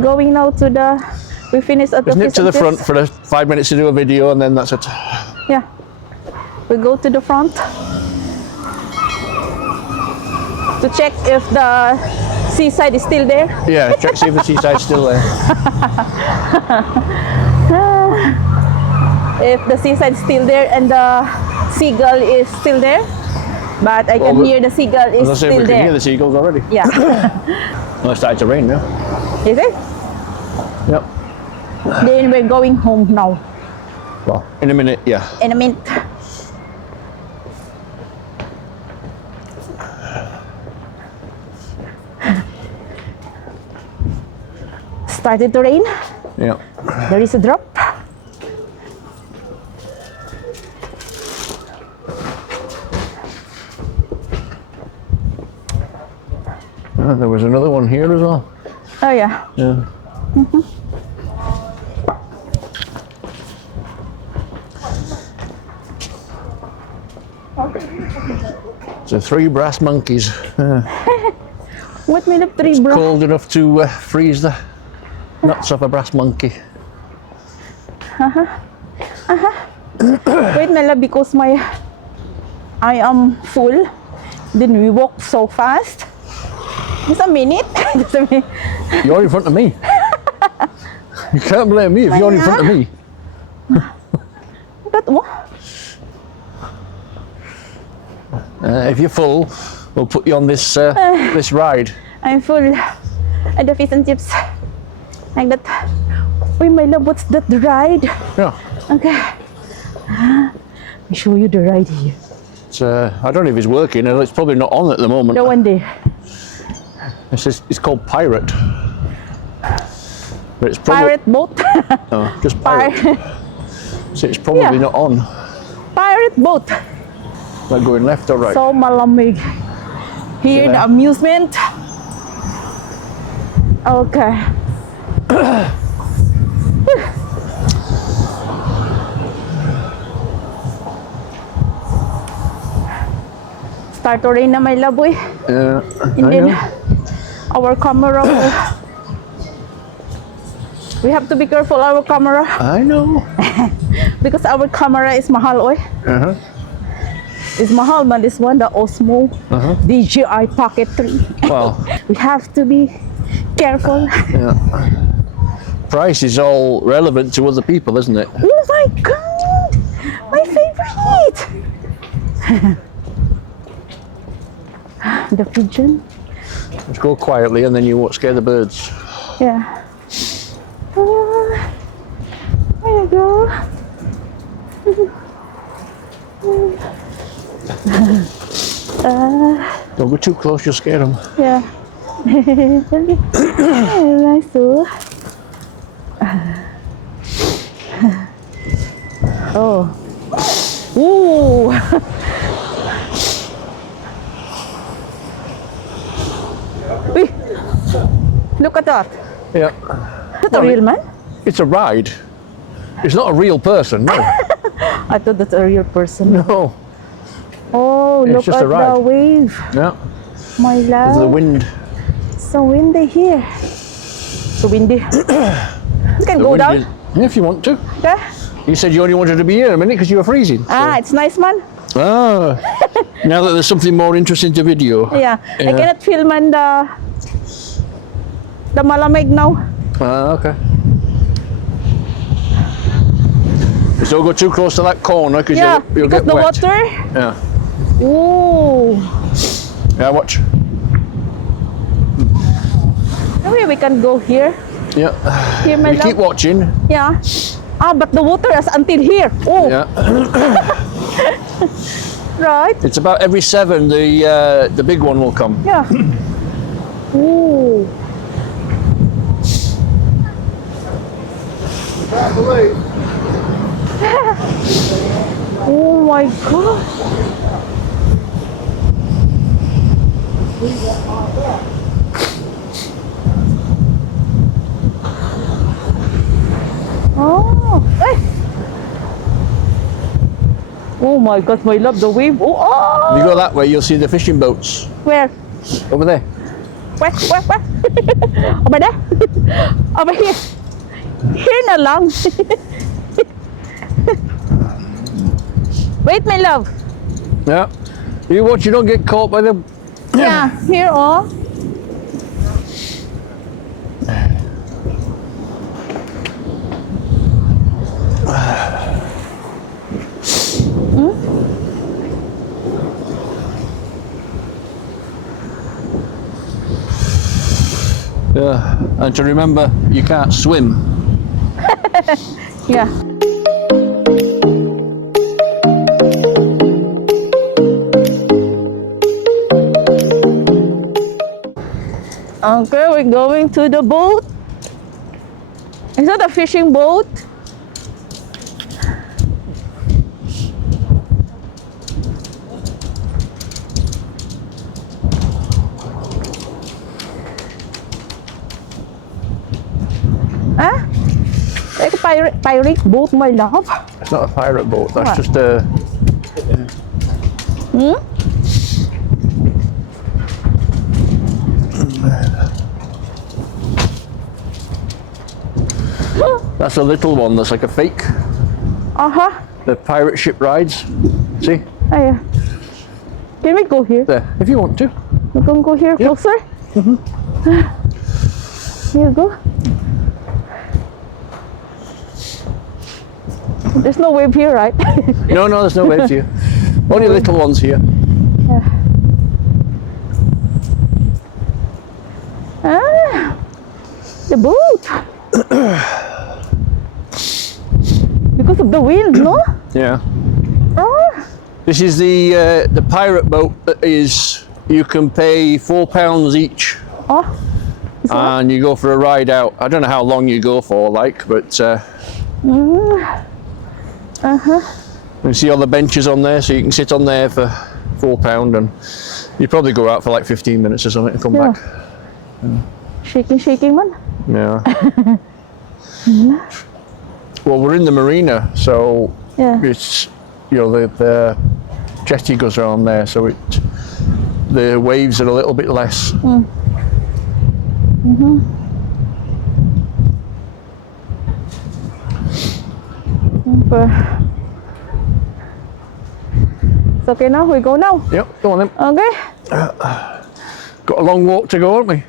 Going now to the. We finished at the. Just nip to the front for the 5 minutes to do a video, and then that's it. Yeah. We go to the front to check if the Seaside is still there. Yeah, check see if the Seaside's still there. If the Seaside is still there and the seagull is still there, but I can hear the seagull is still we there. can hear the seagulls already. Yeah. Well, it started to rain now. Is it? Yep. Then we're going home now. Well, in a minute, yeah. In a minute. Started to rain. Yeah. There is a drop. There was another one here as well. Oh yeah. Yeah. So 3 brass monkeys. What made of 3 bro? Cold enough to freeze the nuts of a brass monkey. Wait, Nala, because I am full. Then we walk so fast. Just a minute. Just a minute. You're in front of me. You can't blame me if you're in front of me. But what? If you're full, we'll put you on this this ride. I'm full. And the fish and chips. Like that. Wait, my love, what's that ride? Yeah. Okay. Let me show you the ride here. It's, I don't know if it's working. It's probably not on at the moment. The one there. It's called Pirate. But it's probably, Pirate boat. no, just Pirate. So it's probably not on. Pirate boat. Like going left or right. So malamig. Here, the amusement. Okay. Start to rain na, my love, boy. Yeah. And then our camera will, we have to be careful our camera I know. because our camera is mahal, oy. It's mahal, man. This one, the Osmo DJI Pocket 3. Well, We have to be careful. yeah. Price is all relevant to other people, isn't it? Oh my God, my favorite. The pigeon. Let's go quietly and then you won't scare the birds. Yeah. There you go. Don't go too close, you'll scare them. Yeah. Nice too. Oh. Ooh. Wait. Look at that. Yeah. Is that a real man? It's a ride. It's not a real person, no. I thought that's a real person. No. Oh, It's look just at a ride. the wave. Yeah. My love. The wind. So windy here. So windy. You can go down. Yeah, if you want to. Okay. You said you only wanted to be here a minute because you were freezing. Ah, it's nice, man. Ah. Now that there's something more interesting to video. Yeah. I cannot film on the malamig now. Ah, okay. Just don't go too close to that corner because you'll because get the wet. water. Yeah. Ooh. Yeah, watch. Maybe we can go here. Yeah. Here, my You love. keep watching. Yeah. Ah, but the water is until here. Oh. Yeah. Right. It's about every 7 the big one will come. Yeah. Ooh. Oh my God. Oh, hey. Oh my God, my love, the wave. Oh, If you go that way, you'll see the fishing boats Where? over there. Where? Over there. Over here. Here na lang. Wait, my love. Yeah. You watch, you don't get caught by the... Yeah, here oh. Yeah. And to remember, you can't swim. Yeah. Okay, we're going to the boat. Is that a fishing boat? Huh? Like a pirate boat, my love. It's not a pirate boat, that's What? just a... That's a little one that's like a fake. Uh-huh. The pirate ship rides. See? Oh, yeah. Can we go here? There, if you want to. We can go here closer? Here you go. There's no wave here, right? No, there's no waves here. Only little ones here. Ah, the boat. Because of the wind, no? Yeah. Oh, This is the pirate boat that is, you can pay £4 each oh. This one? and you go for a ride out. I don't know how long you go for, like, but you see all the benches on there, so you can sit on there for £4 and you probably go out for like 15 minutes or something and come back. Shaking, man. Yeah. Well, we're in the marina, so Yeah. it's, you know, the jetty goes around there, so the waves are a little bit less. Okay. It's okay now, we go now. Yep, go on then. Okay. Got a long walk to go, haven't we?